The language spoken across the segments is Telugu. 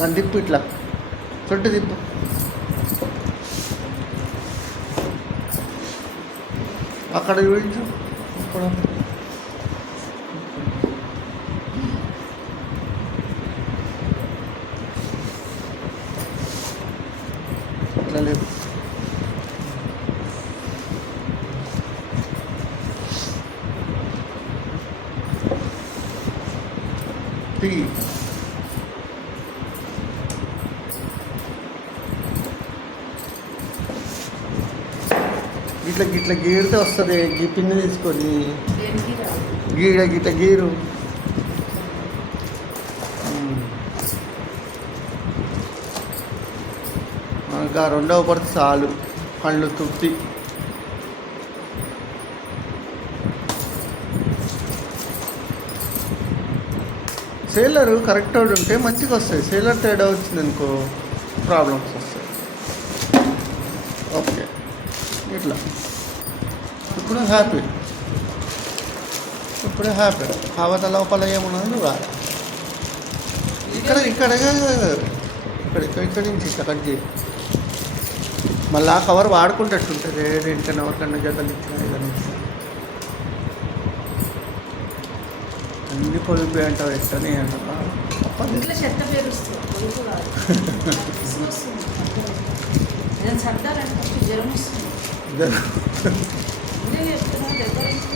దాన్ని తిప్పు ఇట్లా చుట్టూ తిప్పు. అక్కడ చూపించు. ఇప్పుడు ఇట్లా లేదు. ఇట్లా గిట్ల గీరితే వస్తుంది. ఈ పిన్ను తీసుకొని గిట్ల గీరు. ఇంకా రెండవ పడితే చాలు, కళ్ళు తుప్పి. సేలర్ కరెక్ట్ ఉంటే మంచిగా వస్తాయి. సేలర్ తేడా వచ్చింది అనుకో ప్రాబ్లమ్స్ వస్తాయి. ఓకే ఇట్లా ఇప్పుడు హ్యాపీ. ఇప్పుడే హ్యాపీ. కావత లోపల ఏమున్నది చూడాలి. ఇక్కడ ఇక్కడ ఇక్కడ నుంచి ఇట్లా కట్ చేయి. మళ్ళీ ఆ కవర్ వాడుకుంటట్టుంటుంది. దేనికన్నా ఎవరికన్నా జతలు ఇచ్చిన ఏదైనా ఇచ్చిన అన్ని పొదుపు అంటావు. ఎట్టనే అంటావా?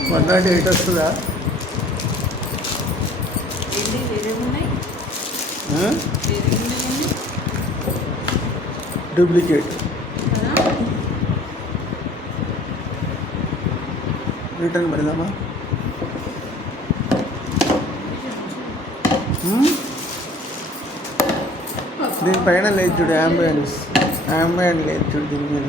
మొన్నటి ఎయిట్ వస్తుందా? డూప్లికేట్ రిటర్న్ పెడదామా? దీనిపైన లేదు చూడు, అంబియన్స్ లేదు చూడు దీని మీద.